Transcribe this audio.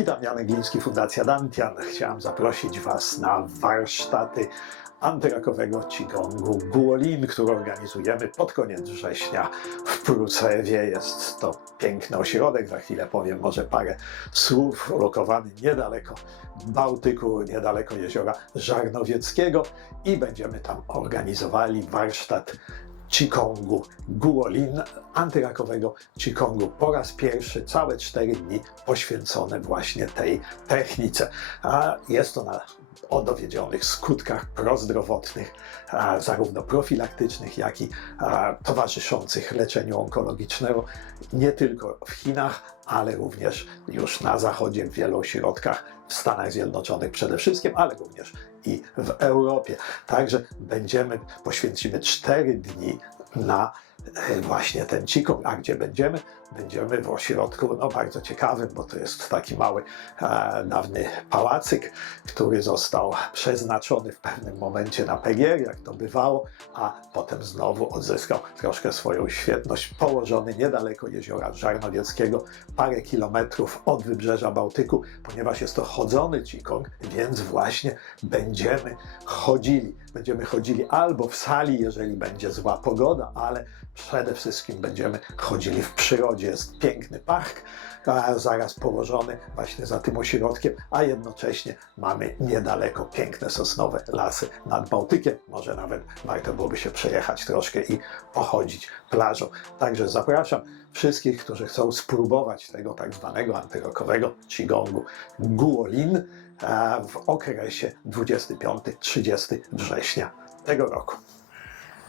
Witam, Janek Gliński, Fundacja Dantian. Chciałem zaprosić Was na warsztaty antyrakowego Qigongu Guolin, który organizujemy pod koniec września w Prucewie. Jest to piękny ośrodek, za chwilę powiem może parę słów, lokowany niedaleko Bałtyku, niedaleko jeziora Żarnowieckiego i będziemy tam organizowali warsztat Qigongu Guolin, antyrakowego Qigongu. Po raz pierwszy całe cztery dni poświęcone właśnie tej technice. A jest to na o dowiedzionych skutkach prozdrowotnych, zarówno profilaktycznych, jak i towarzyszących leczeniu onkologicznemu, nie tylko w Chinach, ale również już na Zachodzie, w wielu ośrodkach, w Stanach Zjednoczonych przede wszystkim, ale również i w Europie. Także będziemy, poświęcimy cztery dni na e, właśnie ten Qigong. A gdzie będziemy? Będziemy w ośrodku no, bardzo ciekawym, bo to jest taki mały, e, dawny pałacyk, który został przeznaczony w pewnym momencie na PGR, jak to bywało, a potem znowu odzyskał troszkę swoją świetność. Położony niedaleko jeziora Żarnowieckiego, parę kilometrów od wybrzeża Bałtyku, ponieważ jest to chodzony Qigong, więc właśnie będziemy chodzili. Będziemy chodzili albo w sali, jeżeli będzie zła pogoda, ale przede wszystkim będziemy chodzili w przyrodzie. Jest piękny park, zaraz położony właśnie za tym ośrodkiem, a jednocześnie mamy niedaleko piękne sosnowe lasy nad Bałtykiem. Może nawet warto byłoby się przejechać troszkę i pochodzić plażą. Także zapraszam wszystkich, którzy chcą spróbować tego tak zwanego antyrokowego Qigongu Guolin e, w okresie 25-30 września tego roku.